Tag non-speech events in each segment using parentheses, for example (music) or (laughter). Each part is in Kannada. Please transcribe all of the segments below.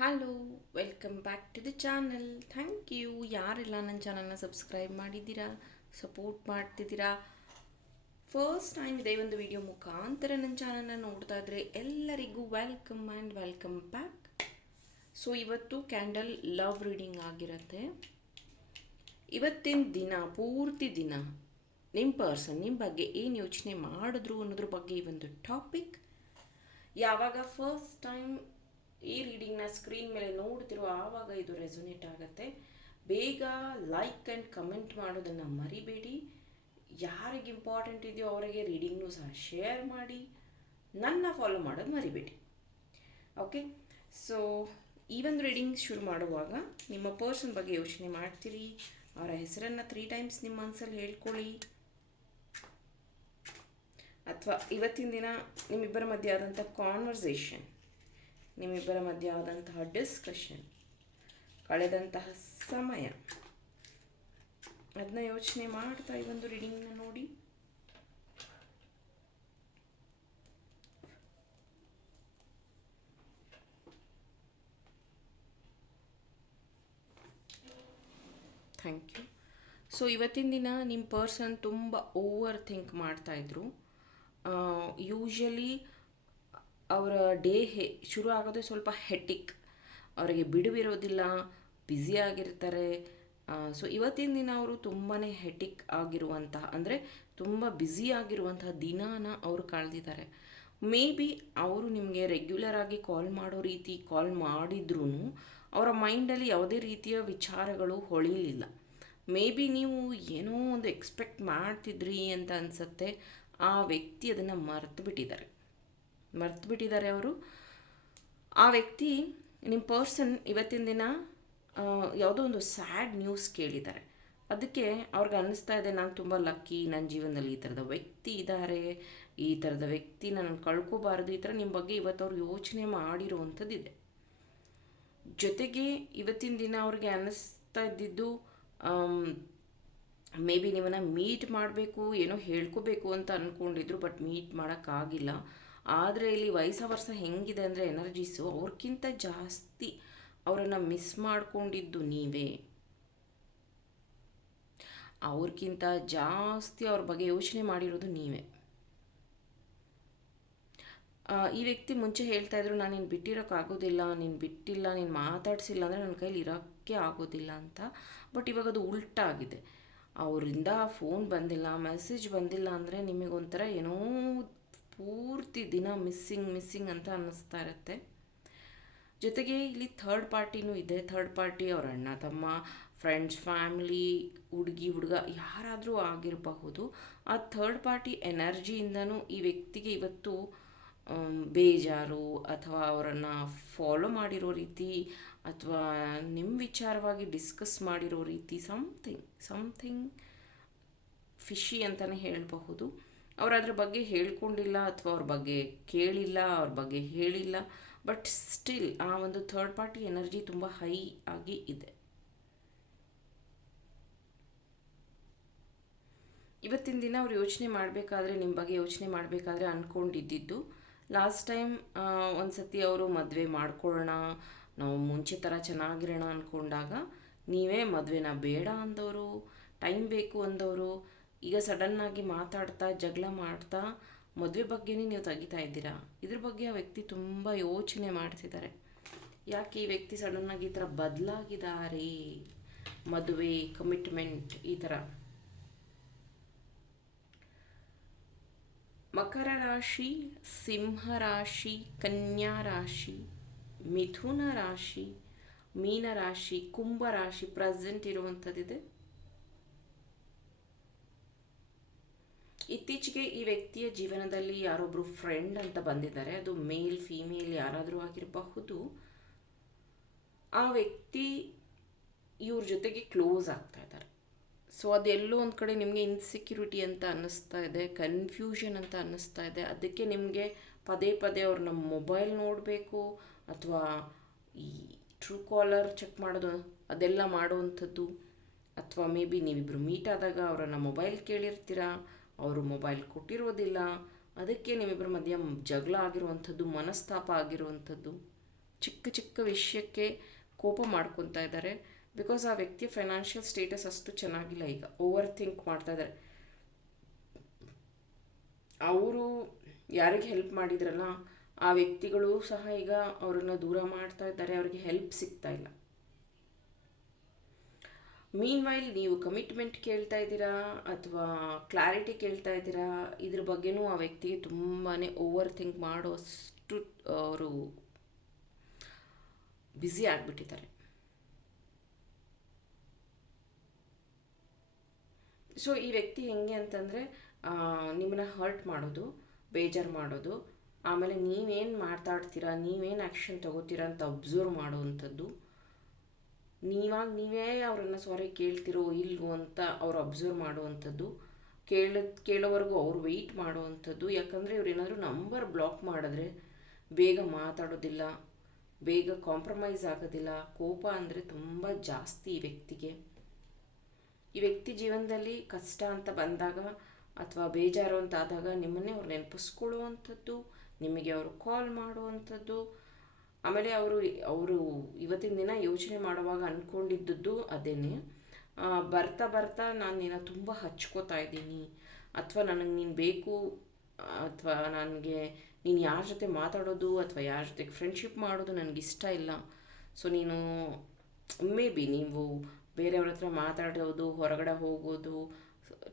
Hello welcome back to the channel thank you ಯಾರೆಲ್ಲ ನನ್ನ ಚಾನಲ್ನ ಸಬ್ಸ್ಕ್ರೈಬ್ ಮಾಡಿದ್ದೀರಾ ಸಪೋರ್ಟ್ ಮಾಡ್ತಿದ್ದೀರಾ? ಫಸ್ಟ್ ಟೈಮ್ ಇದೇ ಒಂದು ವಿಡಿಯೋ ಮುಖಾಂತರ ನನ್ನ ಚಾನಲ್ನ ನೋಡ್ತಾ ಇದ್ರೆ ಎಲ್ಲರಿಗೂ welcome and welcome back so ಇವತ್ತು ಕ್ಯಾಂಡಲ್ ಲವ್ ರೀಡಿಂಗ್ ಆಗಿರುತ್ತೆ. ಇವತ್ತಿನ ದಿನ, ಪೂರ್ತಿ ದಿನ ನಿಮ್ಮ ಪರ್ಸನ್ ನಿಮ್ಮ ಬಗ್ಗೆ ಏನು ಯೋಚನೆ ಮಾಡಿದ್ರು ಅನ್ನೋದ್ರ ಬಗ್ಗೆ ಈ ಒಂದು ಟಾಪಿಕ್ ಯಾವಾಗ ಫಸ್ಟ್ ಟೈಮ್ ಈ ರೀಡಿಂಗ್ನ ಸ್ಕ್ರೀನ್ ಮೇಲೆ ನೋಡ್ತಿರೋ ಆವಾಗ ಇದು ರೆಸೊನೇಟ್ ಆಗುತ್ತೆ. ಬೇಗ ಲೈಕ್ ಆ್ಯಂಡ್ ಕಮೆಂಟ್ ಮಾಡೋದನ್ನು ಮರಿಬೇಡಿ. ಯಾರಿಗೆ ಇಂಪಾರ್ಟೆಂಟ್ ಇದೆಯೋ ಅವರಿಗೆ ರೀಡಿಂಗ್ನೂ ಸಹ ಶೇರ್ ಮಾಡಿ. ನನ್ನ ಫಾಲೋ ಮಾಡೋದು ಮರಿಬೇಡಿ. ಓಕೆ ಸೊ ಈ ಒಂದು ರೀಡಿಂಗ್ ಶುರು ಮಾಡುವಾಗ ನಿಮ್ಮ ಪರ್ಸನ್ ಬಗ್ಗೆ ಯೋಚನೆ ಮಾಡ್ತೀರಿ. ಅವರ ಹೆಸರನ್ನು ತ್ರೀ ಟೈಮ್ಸ್ ನಿಮ್ಮ ಮನಸ್ಸಲ್ಲಿ ಹೇಳ್ಕೊಳ್ಳಿ. ಅಥವಾ ಇವತ್ತಿನ ದಿನ ನಿಮ್ಮಿಬ್ಬರ ಮಧ್ಯೆ ಆದಂಥ ಕಾನ್ವರ್ಸೇಷನ್ ನಿಮ್ಮಿಬ್ಬರ ಮಧ್ಯ ಆದಂತಹ ಡಿಸ್ಕಷನ್ ಕಳೆದಂತಹ ಸಮಯ? ಅದನ್ನ ಯೋಚನೆ ಮಾಡ್ತಾ ಈ ಒಂದು ರೀಡಿಂಗ್ನ ನೋಡಿ. ಥ್ಯಾಂಕ್ ಯು ಸೊ ಇವತ್ತಿನ ದಿನ ನಿಮ್ಮ ಪರ್ಸನ್ ತುಂಬ ಓವರ್ ಥಿಂಕ್ ಮಾಡ್ತಾಯಿದ್ರು ಯೂಶಲಿ ಅವರ ಡೇ ಹೇ, ಶುರು ಆಗೋದೇ ಸ್ವಲ್ಪ ಹೆಟಿಕ್ ಅವರಿಗೆ ಬಿಡುವಿರೋದಿಲ್ಲ ಬ್ಯುಸಿ ಆಗಿರ್ತಾರೆ. ಸೊ ಇವತ್ತಿನ ದಿನ ಅವರು ತುಂಬಾ ಹೆಟಿಕ್ ಆಗಿರುವಂತಹ, ಅಂದರೆ ತುಂಬ ಬ್ಯುಸಿ ಆಗಿರುವಂತಹ ದಿನಾನ ಅವರು ಕಳೆದಿದ್ದಾರೆ. ಮೇ ಬಿ ಅವರು ನಿಮಗೆ ರೆಗ್ಯುಲರ್ ಆಗಿ ಕಾಲ್ ಮಾಡೋ ರೀತಿ ಕಾಲ್ ಮಾಡಿದ್ರೂ ಅವರ ಮೈಂಡಲ್ಲಿ ಯಾವುದೇ ರೀತಿಯ ವಿಚಾರಗಳು ಹೊಳಿಲಿಲ್ಲ. ಮೇ ಬಿ ನೀವು ಏನೋ ಒಂದು ಎಕ್ಸ್ಪೆಕ್ಟ್ ಮಾಡ್ತಿದ್ರಿ ಅಂತ ಅನಿಸುತ್ತೆ, ಆ ವ್ಯಕ್ತಿ ಅದನ್ನು ಮರೆತು ಬಿಟ್ಟಿದ್ದಾರೆ ಮರೆತು ಬಿಟ್ಟಿದ್ದಾರೆ ಅವರು. ಆ ವ್ಯಕ್ತಿ ನಿಮ್ಮ ಪರ್ಸನ್ ಇವತ್ತಿನ ದಿನ ಯಾವುದೋ ಒಂದು ಸ್ಯಾಡ್ ನ್ಯೂಸ್ ಕೇಳಿದ್ದಾರೆ. ಅದಕ್ಕೆ ಅವ್ರಿಗೆ ಅನ್ನಿಸ್ತಾ ಇದೆ, ನಾನು ತುಂಬ ಲಕ್ಕಿ ನನ್ನ ಜೀವನದಲ್ಲಿ ಈ ಥರದ ವ್ಯಕ್ತಿ ಇದ್ದಾರೆ, ಈ ಥರದ ವ್ಯಕ್ತಿ ನಾನು ಕಳ್ಕೋಬಾರ್ದು, ಈ ಥರ ನಿಮ್ಮ ಬಗ್ಗೆ ಇವತ್ತು ಅವ್ರು ಯೋಚನೆ ಮಾಡಿರುವಂಥದ್ದಿದೆ. ಜೊತೆಗೆ ಇವತ್ತಿನ ದಿನ ಅವ್ರಿಗೆ ಅನ್ನಿಸ್ತಾ ಇದ್ದಿದ್ದು ಮೇ ಬಿ ನಿಮ್ಮನ್ನು ಮೀಟ್ ಮಾಡಬೇಕು, ಏನೋ ಹೇಳ್ಕೋಬೇಕು ಅಂತ ಅಂದ್ಕೊಂಡಿದ್ರು ಬಟ್ ಮೀಟ್ ಮಾಡೋಕ್ಕಾಗಿಲ್ಲ. ಆದರೆ ಇಲ್ಲಿ ವಯಸ್ಸ ವರ್ಷ ಹೆಂಗಿದೆ ಅಂದರೆ ಎನರ್ಜೀಸು ಅವ್ರಿಗಿಂತ ಜಾಸ್ತಿ ಅವರನ್ನು ಮಿಸ್ ಮಾಡ್ಕೊಂಡಿದ್ದು ನೀವೇ. ಅವ್ರಿಗಿಂತ ಜಾಸ್ತಿ ಅವ್ರ ಬಗ್ಗೆ ಯೋಚನೆ ಮಾಡಿರೋದು ನೀವೇ. ಈ ವ್ಯಕ್ತಿ ಮುಂಚೆ ಹೇಳ್ತಾ ಇದ್ರು, ನಾನು ನೀನು ಬಿಟ್ಟಿರೋಕ್ಕಾಗೋದಿಲ್ಲ, ನೀನು ಬಿಟ್ಟಿಲ್ಲ, ನೀನು ಮಾತಾಡಿಸಿಲ್ಲ ಅಂದರೆ ನನ್ನ ಕೈಲಿ ಇರೋಕ್ಕೆ ಆಗೋದಿಲ್ಲ ಅಂತ. ಬಟ್ ಇವಾಗ ಅದು ಉಲ್ಟಾಗಿದೆ ಅವರಿಂದ ಫೋನ್ ಬಂದಿಲ್ಲ, ಮೆಸೇಜ್ ಬಂದಿಲ್ಲ ಅಂದರೆ ನಿಮಗೊಂಥರ ಏನೋ ಪೂರ್ತಿ ದಿನ ಮಿಸ್ಸಿಂಗ್ ಮಿಸ್ಸಿಂಗ್ ಅಂತ ಅನ್ನಿಸ್ತಾ ಇರುತ್ತೆ. ಜೊತೆಗೆ ಇಲ್ಲಿ ಥರ್ಡ್ ಪಾರ್ಟಿನೂ ಇದೆ. ಥರ್ಡ್ ಪಾರ್ಟಿ ಅವ್ರ ಅಣ್ಣ, ತಮ್ಮ ಫ್ರೆಂಡ್ಸ್ ಫ್ಯಾಮಿಲಿ ಹುಡುಗಿ, ಹುಡುಗ ಯಾರಾದರೂ ಆಗಿರಬಹುದು. ಆ ಥರ್ಡ್ ಪಾರ್ಟಿ ಎನರ್ಜಿಯಿಂದನೂ ಈ ವ್ಯಕ್ತಿಗೆ ಇವತ್ತು ಬೇಜಾರು ಅಥವಾ ಅವರನ್ನು ಫಾಲೋ ಮಾಡಿರೋ ರೀತಿ ಅಥವಾ ನಿಮ್ಮ ವಿಚಾರವಾಗಿ ಡಿಸ್ಕಸ್ ಮಾಡಿರೋ ರೀತಿ ಸಮಥಿಂಗ್ ಸಮಥಿಂಗ್ ಫಿಶಿ ಅಂತಲೇ ಹೇಳಬಹುದು. ಅವ್ರು ಅದ್ರ ಬಗ್ಗೆ ಹೇಳ್ಕೊಂಡಿಲ್ಲ ಅಥವಾ ಅವ್ರ ಬಗ್ಗೆ ಕೇಳಿಲ್ಲ, ಅವ್ರ ಬಗ್ಗೆ ಹೇಳಿಲ್ಲ. ಬಟ್ ಸ್ಟಿಲ್ ಆ ಒಂದು ಥರ್ಡ್ ಪಾರ್ಟಿ ಎನರ್ಜಿ ತುಂಬ ಹೈ ಆಗಿ ಇದೆ. ಇವತ್ತಿನ ದಿನ ಅವ್ರು ಯೋಚನೆ ಮಾಡಬೇಕಾದ್ರೆ, ನಿಮ್ಮ ಬಗ್ಗೆ ಯೋಚನೆ ಮಾಡಬೇಕಾದ್ರೆ ಅಂದ್ಕೊಂಡಿದ್ದಿದ್ದು ಲಾಸ್ಟ್ ಟೈಮ್ ಒಂದು ಸತಿ ಅವರು ಮದುವೆ ಮಾಡ್ಕೊಳ್ಳೋಣ, ನಾವು ಮುಂಚೆ ಥರ ಚೆನ್ನಾಗಿರೋಣ ಅಂದ್ಕೊಂಡಾಗ ನೀವೇ ಮದುವೆನ ಬೇಡ ಅಂದವರು ಟೈಮ್ ಬೇಕು ಅಂದವರು ಈಗ ಸಡನ್ನಾಗಿ ಮಾತಾಡ್ತಾ, ಜಗಳ ಮಾಡ್ತಾ, ಮದುವೆ ಬಗ್ಗೆನೇ ನೀವು ತೆಗಿತಾ ಇದ್ದೀರಾ? ಇದ್ರ ಬಗ್ಗೆ ಆ ವ್ಯಕ್ತಿ ತುಂಬ ಯೋಚನೆ ಮಾಡ್ತಿದ್ದಾರೆ. ಯಾಕೆ ಈ ವ್ಯಕ್ತಿ ಸಡನ್ನಾಗಿ ಈ ಥರ ಬದಲಾಗಿದ್ದಾರೆ? ಮದುವೆ ಕಮಿಟ್ಮೆಂಟ್ ಈ ಥರ ಮಕರ ರಾಶಿ, ಸಿಂಹ ರಾಶಿ, ಕನ್ಯಾ ರಾಶಿ, ಮಿಥುನ ರಾಶಿ, ಮೀನ ರಾಶಿ, ಕುಂಭ ರಾಶಿ ಪ್ರೆಸೆಂಟ್ ಇರುವಂಥದ್ದಿದೆ ಇತ್ತೀಚೆಗೆ ಈ ವ್ಯಕ್ತಿಯ ಜೀವನದಲ್ಲಿ ಯಾರೊಬ್ಬರು ಫ್ರೆಂಡ್ ಅಂತ ಬಂದಿದ್ದಾರೆ, ಅದು ಮೇಲ್ ಫೀಮೇಲ್ ಯಾರಾದರೂ ಆಗಿರಬಹುದು, ಆ ವ್ಯಕ್ತಿ ಇವ್ರ ಜೊತೆಗೆ ಕ್ಲೋಸ್ ಆಗ್ತಾ ಇದ್ದಾರೆ. ಸೊ ಅದೆಲ್ಲೋ ಒಂದು ಕಡೆ ನಿಮಗೆ ಇನ್ಸೆಕ್ಯೂರಿಟಿ ಅಂತ ಅನ್ನಿಸ್ತಾ ಇದೆ ಕನ್ಫ್ಯೂಷನ್ ಅಂತ ಅನ್ನಿಸ್ತಾ ಇದೆ, ಅದಕ್ಕೆ ನಿಮಗೆ ಪದೇ ಪದೇ ಅವ್ರನ್ನ ಮೊಬೈಲ್ ನೋಡಬೇಕು ಅಥವಾ ಈ ಟ್ರೂ ಕಾಲರ್ ಚೆಕ್ ಮಾಡೋದು, ಅದೆಲ್ಲ ಮಾಡುವಂಥದ್ದು, ಅಥವಾ ಮೇ ಬಿ ನೀವಿಬ್ಬರು ಮೀಟ್ ಆದಾಗ ಅವರನ್ನು ಮೊಬೈಲ್ ಕೇಳಿರ್ತೀರಾ? ಅವರು ಮೊಬೈಲ್ ಕೊಟ್ಟಿರೋದಿಲ್ಲ. ಅದಕ್ಕೆ ನಿಮ್ಮಿಬ್ಬರ ಮಧ್ಯ ಜಗಳ ಆಗಿರುವಂಥದ್ದು, ಮನಸ್ತಾಪ ಆಗಿರುವಂಥದ್ದು, ಚಿಕ್ಕ ಚಿಕ್ಕ ವಿಷಯಕ್ಕೆ ಕೋಪ ಮಾಡ್ಕೊತಾ ಇದ್ದಾರೆ. ಬಿಕಾಸ್ ಆ ವ್ಯಕ್ತಿಯ ಫೈನಾನ್ಷಿಯಲ್ ಸ್ಟೇಟಸ್ ಅಷ್ಟು ಚೆನ್ನಾಗಿಲ್ಲ ಈಗ. ಓವರ್ ಥಿಂಕ್ ಮಾಡ್ತಾ ಇದ್ದಾರೆ. ಅವರು ಯಾರಿಗೆ ಹೆಲ್ಪ್ ಮಾಡಿದ್ರಲ್ಲ, ಆ ವ್ಯಕ್ತಿಗಳು ಸಹ ಈಗ ಅವರನ್ನು ದೂರ ಮಾಡ್ತಾ ಇದ್ದಾರೆ. ಅವರಿಗೆ ಹೆಲ್ಪ್ ಸಿಗ್ತಾ ಇಲ್ಲ. ಮೀನ್ ವೈಲ್ ನೀವು ಕಮಿಟ್ಮೆಂಟ್ ಕೇಳ್ತಾ ಇದ್ದೀರಾ ಅಥವಾ ಕ್ಲಾರಿಟಿ ಕೇಳ್ತಾ ಇದ್ದೀರಾ? ಇದ್ರ ಬಗ್ಗೆನೂ ಆ ವ್ಯಕ್ತಿಗೆ ತುಂಬಾ ಓವರ್ ಥಿಂಕ್ ಮಾಡೋಷ್ಟು ಅವರು ಬ್ಯುಸಿ ಆಗಿಬಿಟ್ಟಿದ್ದಾರೆ. ಸೊ ಈ ವ್ಯಕ್ತಿ ಹೆಂಗೆ ಅಂತಂದರೆ ನಿಮ್ಮನ್ನ ಹರ್ಟ್ ಮಾಡೋದು, ಬೇಜಾರು ಮಾಡೋದು, ಆಮೇಲೆ ನೀವೇನು ಮಾತಾಡ್ತೀರಾ, ನೀವೇನು ಆ್ಯಕ್ಷನ್ ತಗೋತೀರಾ ಅಂತ ಅಬ್ಸರ್ವ್ ಮಾಡುವಂಥದ್ದು ನೀವಾಗ ನೀವೇ ಅವರನ್ನು ಸಾರಿ ಕೇಳ್ತಿರೋ ಇಲ್ವೋ ಅಂತ ಅವ್ರು ಅಬ್ಸರ್ವ್ ಮಾಡುವಂಥದ್ದು. ಕೇಳ ಕೇಳೋವರೆಗೂ ಅವ್ರು ವೆಯ್ಟ್ ಮಾಡುವಂಥದ್ದು. ಯಾಕಂದರೆ ಇವ್ರು ಏನಾದರೂ ನಂಬರ್ ಬ್ಲಾಕ್ ಮಾಡಿದ್ರೆ ಬೇಗ ಮಾತಾಡೋದಿಲ್ಲ, ಬೇಗ ಕಾಂಪ್ರಮೈಸ್ ಆಗೋದಿಲ್ಲ. ಕೋಪ ಅಂದರೆ ತುಂಬ ಜಾಸ್ತಿ ಈ ವ್ಯಕ್ತಿಗೆ. ಈ ವ್ಯಕ್ತಿ ಜೀವನದಲ್ಲಿ ಕಷ್ಟ ಅಂತ ಬಂದಾಗ ಅಥವಾ ಬೇಜಾರು ಅಂತ ಆದಾಗ ನಿಮ್ಮನ್ನೇ ಅವ್ರು ನೆನಪಿಸ್ಕೊಳ್ಳುವಂಥದ್ದು, ನಿಮಗೆ ಅವರು ಕಾಲ್ ಮಾಡುವಂಥದ್ದು. ಆಮೇಲೆ ಅವರು ಅವರು ಇವತ್ತಿನ ದಿನ ಯೋಚನೆ ಮಾಡುವಾಗ ಅಂದ್ಕೊಂಡಿದ್ದದ್ದು ಅದೇನೆ. ಬರ್ತಾ ಬರ್ತಾ ನಾನು ನಿನ್ನ ತುಂಬ ಹಚ್ಕೋತಾ ಇದ್ದೀನಿ. ಅಥವಾ ನನಗೆ ನೀನು ಬೇಕು, ಅಥವಾ ನನಗೆ, ನೀನು ಯಾರ ಜೊತೆ ಮಾತಾಡೋದು, ಅಥವಾ ಯಾರ ಜೊತೆ ಫ್ರೆಂಡ್ಶಿಪ್ ಮಾಡೋದು ನನಗೆ ಇಷ್ಟ ಇಲ್ಲ. ಸೊ ನೀನು ಮೇ ಬಿ ನೀವು ಬೇರೆಯವ್ರ ಹತ್ರ ಮಾತಾಡೋದು, ಹೊರಗಡೆ ಹೋಗೋದು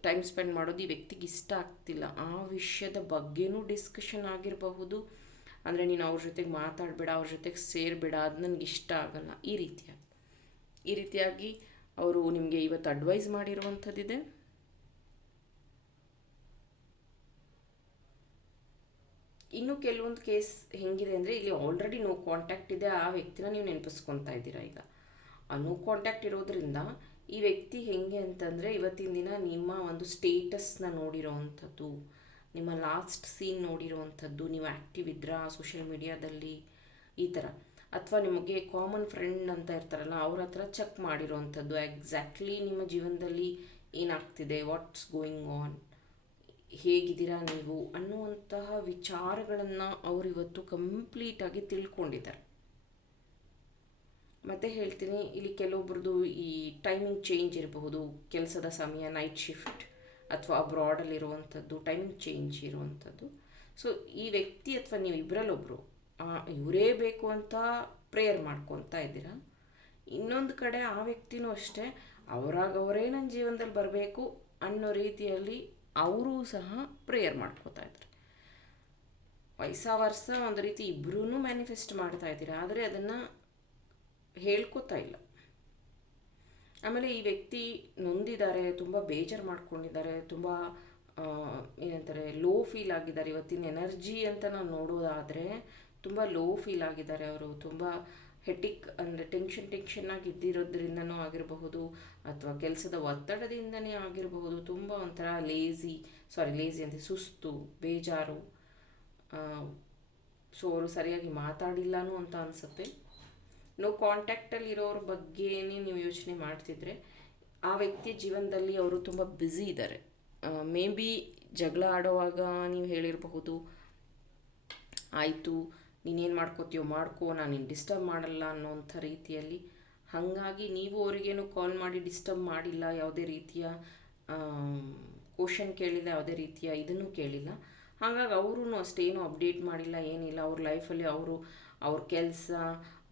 ಟೈಮ್ ಸ್ಪೆಂಡ್ ಮಾಡೋದು ಈ ವ್ಯಕ್ತಿಗೆ ಇಷ್ಟ ಆಗ್ತಿಲ್ಲ. ಆ ವಿಷಯದ ಬಗ್ಗೆನೂ ಡಿಸ್ಕಷನ್ ಆಗಿರಬಹುದು. ಅಂದರೆ ನೀನು ಅವ್ರ ಜೊತೆಗೆ ಮಾತಾಡಬೇಡ, ಅವ್ರ ಜೊತೆಗೆ ಸೇರಬೇಡ, ಅದು ನನಗೆ ಇಷ್ಟ ಆಗಲ್ಲ. ಈ ರೀತಿಯಾಗಿ. ಈ ರೀತಿಯಾಗಿ ಅವರು ನಿಮಗೆ ಇವತ್ತು ಅಡ್ವೈಸ್ ಮಾಡಿರುವಂಥದ್ದಿದೆ. ಇನ್ನು ಕೆಲವೊಂದು ಕೇಸ್ ಹೆಂಗಿದೆ ಅಂದರೆ ಇಲ್ಲಿ ಆಲ್ರೆಡಿ ನೋ ಕಾಂಟ್ಯಾಕ್ಟ್ ಇದೆ, ಆ ವ್ಯಕ್ತಿನ ನೀವು ನೆನಪಿಸ್ಕೊತಾ ಇದ್ದೀರಾ ಈಗ. ಆ ನೋ ಕಾಂಟ್ಯಾಕ್ಟ್ ಇರೋದ್ರಿಂದ ಈ ವ್ಯಕ್ತಿ ಹೆಂಗೆ ಅಂತಂದರೆ ಇವತ್ತಿನ ದಿನ ನಿಮ್ಮ ಒಂದು ಸ್ಟೇಟಸ್ನ ನೋಡಿರೋವಂಥದ್ದು ನಿಮ್ಮ ಲಾಸ್ಟ್ ಸೀನ್ ನೋಡಿರುವಂಥದ್ದು, ನೀವು ಆ್ಯಕ್ಟಿವ್ ಇದ್ರಾ ಸೋಷಿಯಲ್ ಮೀಡಿಯಾದಲ್ಲಿ ಈ ಥರ ಅಥವಾ ನಿಮಗೆ ಕಾಮನ್ ಫ್ರೆಂಡ್ ಅಂತ ಇರ್ತಾರಲ್ಲ, ಅವ್ರ ಹತ್ರ ಚೆಕ್ ಮಾಡಿರೋವಂಥದ್ದು ಎಕ್ಸಾಕ್ಟ್ಲಿ ನಿಮ್ಮ ಜೀವನದಲ್ಲಿ ಏನಾಗ್ತಿದೆ ವಾಟ್ಸ್ ಗೋಯಿಂಗ್ ಆನ್ ಹೇಗಿದ್ದೀರಾ ನೀವು ಅನ್ನುವಂತಹ ವಿಚಾರಗಳನ್ನು ಅವರು ಇವತ್ತು ಕಂಪ್ಲೀಟಾಗಿ ತಿಳ್ಕೊಂಡಿದ್ದಾರೆ. ಮತ್ತೆ ಹೇಳ್ತೀನಿ, ಇಲ್ಲಿ ಕೆಲವೊಬ್ರದ್ದು ಈ ಟೈಮಿಂಗ್ ಚೇಂಜ್ ಇರಬಹುದು, ಕೆಲಸದ ಸಮಯ ನೈಟ್ ಶಿಫ್ಟ್ ಅಥವಾ ಅಬ್ರಾಡಲ್ಲಿರುವಂಥದ್ದು ಟೈಮ್ ಚೇಂಜ್ ಇರುವಂಥದ್ದು. ಸೊ ಈ ವ್ಯಕ್ತಿ ಅಥವಾ ನೀವು ಇಬ್ಬರಲ್ಲೊಬ್ಬರು ಇವರೇ ಬೇಕು ಅಂತ ಪ್ರೇಯರ್ ಮಾಡ್ಕೊತಾ ಇದ್ದೀರಾ? ಇನ್ನೊಂದು ಕಡೆ ಆ ವ್ಯಕ್ತಿನೂ ಅಷ್ಟೇ, ಅವರಾಗವರೇ ನನ್ನ ಜೀವನದಲ್ಲಿ ಬರಬೇಕು ಅನ್ನೋ ರೀತಿಯಲ್ಲಿ ಅವರೂ ಸಹ ಪ್ರೇಯರ್ ಮಾಡ್ಕೋತಾ ಇದ್ದಾರೆ. ವಯಸ್ಸ ವರ್ಷ ಒಂದು ರೀತಿ ಇಬ್ಬರೂ ಮ್ಯಾನಿಫೆಸ್ಟ್ ಮಾಡ್ತಾ ಇದ್ದೀರಾ, ಆದರೆ ಅದನ್ನು ಹೇಳ್ಕೊತಾ ಇಲ್ಲ. ಆಮೇಲೆ ಈ ವ್ಯಕ್ತಿ ನೊಂದಿದ್ದಾರೆ, ತುಂಬ ಬೇಜಾರು ಮಾಡ್ಕೊಂಡಿದ್ದಾರೆ, ತುಂಬ ಏನಂತಾರೆ ಲೋ ಫೀಲ್ ಆಗಿದ್ದಾರೆ. ಇವತ್ತಿನ ಎನರ್ಜಿ ಅಂತ ನಾವು ನೋಡೋದಾದರೆ ತುಂಬ ಲೋ ಫೀಲ್ ಆಗಿದ್ದಾರೆ ಅವರು. ತುಂಬ ಹೆಟಿಕ್ ಅಂದರೆ ಟೆನ್ಷನ್ ಟೆನ್ಷನ್ನಾಗಿ ಇದ್ದಿರೋದ್ರಿಂದನೂ ಆಗಿರಬಹುದು ಅಥವಾ ಕೆಲಸದ ಒತ್ತಡದಿಂದನೇ ಆಗಿರಬಹುದು. ತುಂಬ ಒಂಥರ ಲೇಝಿ ಸಾರಿ ಲೇಝಿ ಅಂದರೆ ಸುಸ್ತು, ಬೇಜಾರು. ಸೊ ಅವರು ಸರಿಯಾಗಿ ಮಾತಾಡಿಲ್ಲನೂ ಅಂತ ಅನಿಸುತ್ತೆ. ನೋ ಕಾಂಟ್ಯಾಕ್ಟಲ್ಲಿ ಇರೋರ ಬಗ್ಗೆನೇ ನೀವು ಯೋಚನೆ ಮಾಡ್ತಿದ್ರೆ, ಆ ವ್ಯಕ್ತಿಯ ಜೀವನದಲ್ಲಿ ಅವರು ತುಂಬ ಬ್ಯುಸಿ ಇದ್ದಾರೆ ಮೇ ಬಿ ಜಗಳ ಆಡೋವಾಗ ನೀವು ಹೇಳಿರಬಹುದು, ಆಯಿತು, ನೀನೇನು ಮಾಡ್ಕೋತೀಯೋ ಮಾಡ್ಕೋ, ನಾನು ನೀನು ಡಿಸ್ಟರ್ಬ್ ಮಾಡಲ್ಲ ಅನ್ನೋಂಥ ರೀತಿಯಲ್ಲಿ. ಹಾಗಾಗಿ ನೀವು ಅವರಿಗೇನು ಕಾಲ್ ಮಾಡಿ ಡಿಸ್ಟರ್ಬ್ ಮಾಡಿಲ್ಲ, ಯಾವುದೇ ರೀತಿಯ ಕ್ವಶನ್ ಕೇಳಿಲ್ಲ, ಯಾವುದೇ ರೀತಿಯ ಇದನ್ನು ಕೇಳಿಲ್ಲ. ಹಾಗಾಗಿ ಅವರೂ ಅಷ್ಟೇನು ಅಪ್ಡೇಟ್ ಮಾಡಿಲ್ಲ, ಏನಿಲ್ಲ. ಅವ್ರ ಲೈಫಲ್ಲಿ ಅವರು, ಅವ್ರ ಕೆಲಸ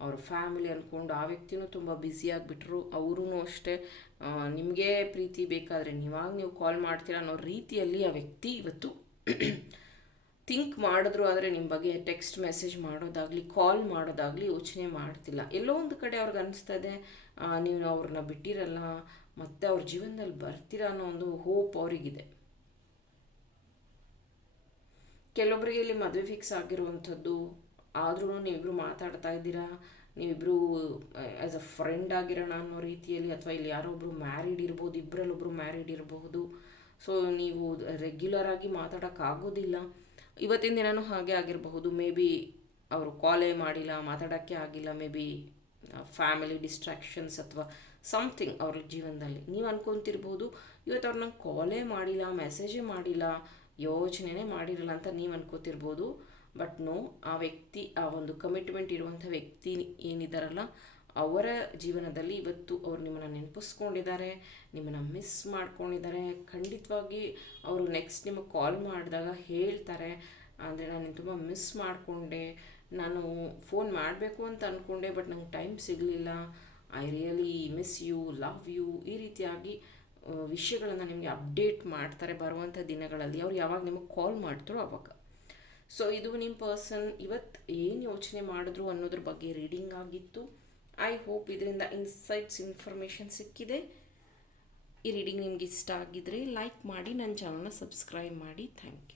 ಅವ್ರ ಫ್ಯಾಮಿಲಿ ಅಂದ್ಕೊಂಡು ಆ ವ್ಯಕ್ತಿನೂ ತುಂಬ ಬ್ಯುಸಿಯಾಗಿಬಿಟ್ರು ಅವರೂ ಅಷ್ಟೇ ನಿಮಗೆ ಪ್ರೀತಿ ಬೇಕಾದರೆ ನೀವಾಗ ನೀವು ಕಾಲ್ ಮಾಡ್ತೀರಾ ಅನ್ನೋ ರೀತಿಯಲ್ಲಿ ಆ ವ್ಯಕ್ತಿ ಇವತ್ತು (clears throat) ಥಿಂಕ್ ಮಾಡಿದ್ರು ಆದರೆ ನಿಮ್ಮ ಬಗ್ಗೆ ಟೆಕ್ಸ್ಟ್ ಮೆಸೇಜ್ ಮಾಡೋದಾಗಲಿ ಕಾಲ್ ಮಾಡೋದಾಗಲಿ ಯೋಚನೆ ಮಾಡ್ತಿಲ್ಲ. ಎಲ್ಲೋ ಒಂದು ಕಡೆ ಅವ್ರಿಗೆ ಅನಿಸ್ತಾ ಇದೆ ನೀವು ಅವ್ರನ್ನ ಬಿಟ್ಟಿರಲ್ಲ, ಮತ್ತು ಅವ್ರ ಜೀವನದಲ್ಲಿ ಬರ್ತೀರಾ ಅನ್ನೋ ಒಂದು ಹೋಪ್ ಅವರಿಗಿದೆ. ಕೆಲವೊಬ್ಬರಿಗೆ ಇಲ್ಲಿ ಮದುವೆ ಫಿಕ್ಸ್ ಆಗಿರುವಂಥದ್ದು ಆದ್ರೂ ನೀವಿಬ್ಬರು ಮಾತಾಡ್ತಾ ಇದ್ದೀರಾ? ನೀವಿಬ್ಬರು ಆ್ಯಸ್ ಅ ಫ್ರೆಂಡ್ ಆಗಿರೋಣ ಅನ್ನೋ ರೀತಿಯಲ್ಲಿ ಅಥವಾ ಇಲ್ಲಿ ಯಾರೋ ಒಬ್ಬರು ಮ್ಯಾರಿಡ್ ಇರ್ಬೋದು ಇಬ್ಬರಲ್ಲೊಬ್ಬರು ಮ್ಯಾರಿಡ್ ಇರಬಹುದು ಸೊ ನೀವು ರೆಗ್ಯುಲರ್ ಆಗಿ ಮಾತಾಡೋಕ್ಕಾಗೋದಿಲ್ಲ ಇವತ್ತಿನ ದಿನನೂ ಹಾಗೆ ಆಗಿರಬಹುದು. ಮೇ ಬಿ ಅವರು ಕಾಲೇ ಮಾಡಿಲ್ಲ, ಮಾತಾಡೋಕ್ಕೆ ಆಗಿಲ್ಲ. ಮೇ ಬಿ ಫ್ಯಾಮಿಲಿ ಡಿಸ್ಟ್ರಾಕ್ಷನ್ಸ್ ಅಥವಾ ಸಮಥಿಂಗ್ ಅವ್ರ ಜೀವನದಲ್ಲಿ. ನೀವು ಅನ್ಕೊತಿರ್ಬೋದು, ಇವತ್ತು ಅವ್ರು ನಂಗೆ ಕಾಲೇ ಮಾಡಿಲ್ಲ ಮೆಸೇಜೇ ಮಾಡಿಲ್ಲ, ಯೋಚನೆನೇ ಮಾಡಿರಲ್ಲ ಅಂತ ನೀವು ಅನ್ಕೋತಿರ್ಬೋದು. ಬಟ್ ನೋ ಆ ವ್ಯಕ್ತಿ, ಆ ಒಂದು ಕಮಿಟ್ಮೆಂಟ್ ಇರುವಂಥ ವ್ಯಕ್ತಿ ಏನಿದ್ದಾರಲ್ಲ ಅವರ ಜೀವನದಲ್ಲಿ ಇವತ್ತು ಅವರು ನಿಮ್ಮನ್ನು ನೆನಪಿಸ್ಕೊಂಡಿದ್ದಾರೆ, ನಿಮ್ಮನ್ನು ಮಿಸ್ ಮಾಡ್ಕೊಂಡಿದ್ದಾರೆ. ಖಂಡಿತವಾಗಿ ಅವರು ನೆಕ್ಸ್ಟ್ ನಿಮಗೆ ಕಾಲ್ ಮಾಡಿದಾಗ ಹೇಳ್ತಾರೆ, ಅಂದರೆ ನಾನು ತುಂಬ ಮಿಸ್ ಮಾಡಿಕೊಂಡೆ, ನಾನು ಫೋನ್ ಮಾಡಬೇಕು ಅಂತ ಅಂದ್ಕೊಂಡೆ ಬಟ್ ನಂಗೆ ಟೈಮ್ ಸಿಗಲಿಲ್ಲ. I really miss you love you ಈ ರೀತಿಯಾಗಿ ವಿಷಯಗಳನ್ನು ನಿಮಗೆ ಅಪ್ಡೇಟ್ ಮಾಡ್ತಾರೆ ಬರುವಂಥ ದಿನಗಳಲ್ಲಿ. ಅವ್ರು ಯಾವಾಗ ನಿಮಗೆ ಕಾಲ್ ಮಾಡ್ತಾರೋ ಅವಾಗ. ಸೊ ಇದು ನಿಮ್ಮ ಪರ್ಸನ್ ಇವತ್ತು ಏನು ಯೋಚನೆ ಮಾಡಿದ್ರು ಅನ್ನೋದ್ರ ಬಗ್ಗೆ ರೀಡಿಂಗ್ ಆಗಿತ್ತು. ಐ ಹೋಪ್ ಇದರಿಂದ ಇನ್ಸೈಟ್ಸ್ ಇನ್ಫಾರ್ಮೇಷನ್ ಸಿಕ್ಕಿದೆ. ಈ ರೀಡಿಂಗ್ ನಿಮ್ಗೆ ಇಷ್ಟ ಆಗಿದ್ರೆ ಲೈಕ್ ಮಾಡಿ ನನ್ನ ಚಾನಲ್ನ ಸಬ್ಸ್ಕ್ರೈಬ್ ಮಾಡಿ. Thank you